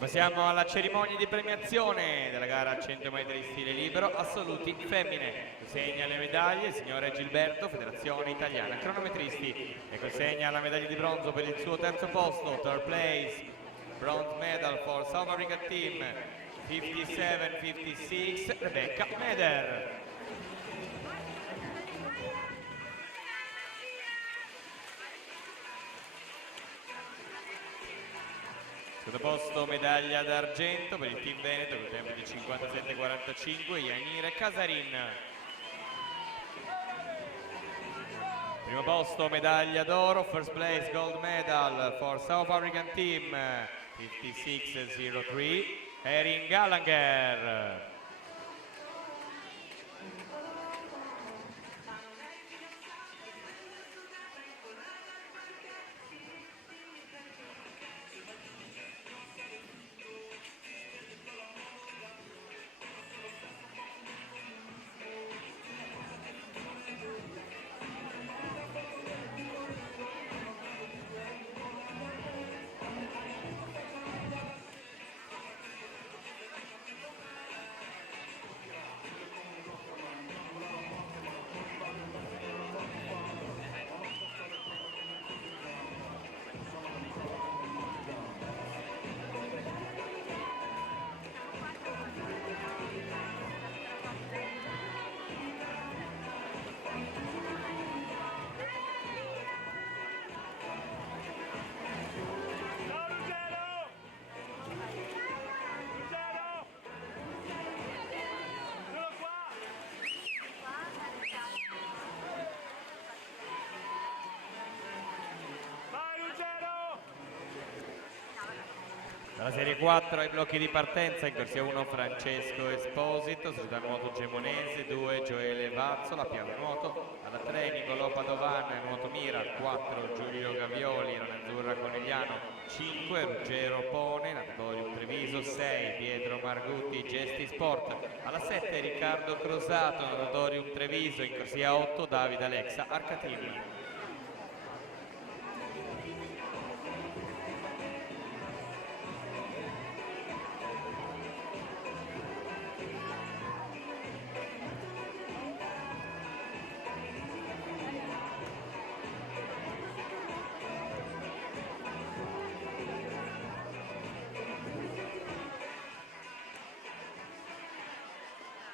Passiamo alla cerimonia di premiazione della gara 100 metri stile libero assoluti femmine. Consegna le medaglie il signore Gilberto, Federazione Italiana Cronometristi, e consegna la medaglia di bronzo per il suo terzo posto, third place, bronze medal for South Africa team 57-56, Rebecca Meder. Secondo posto medaglia d'argento per il team Veneto con tempo di 57-45, Yanire Casarin. Primo posto medaglia d'oro, first place gold medal for South African team 56-03, Erin Gallagher. Dalla serie 4 ai blocchi di partenza, in corsia 1 Francesco Esposito, società nuoto Gemonese, 2 Gioele Vazzola, piano nuoto, alla 3 Nicolò Padovan, nuoto mira, 4 Giulio Gavioli, Azzurra Conegliano, 5 Ruggero Pone, Natatorium Treviso, 6 Pietro Margutti, Gesti Sport, alla 7 Riccardo Crosato, Natatorium Treviso, in corsia 8 Davide Alexa, Arca Team.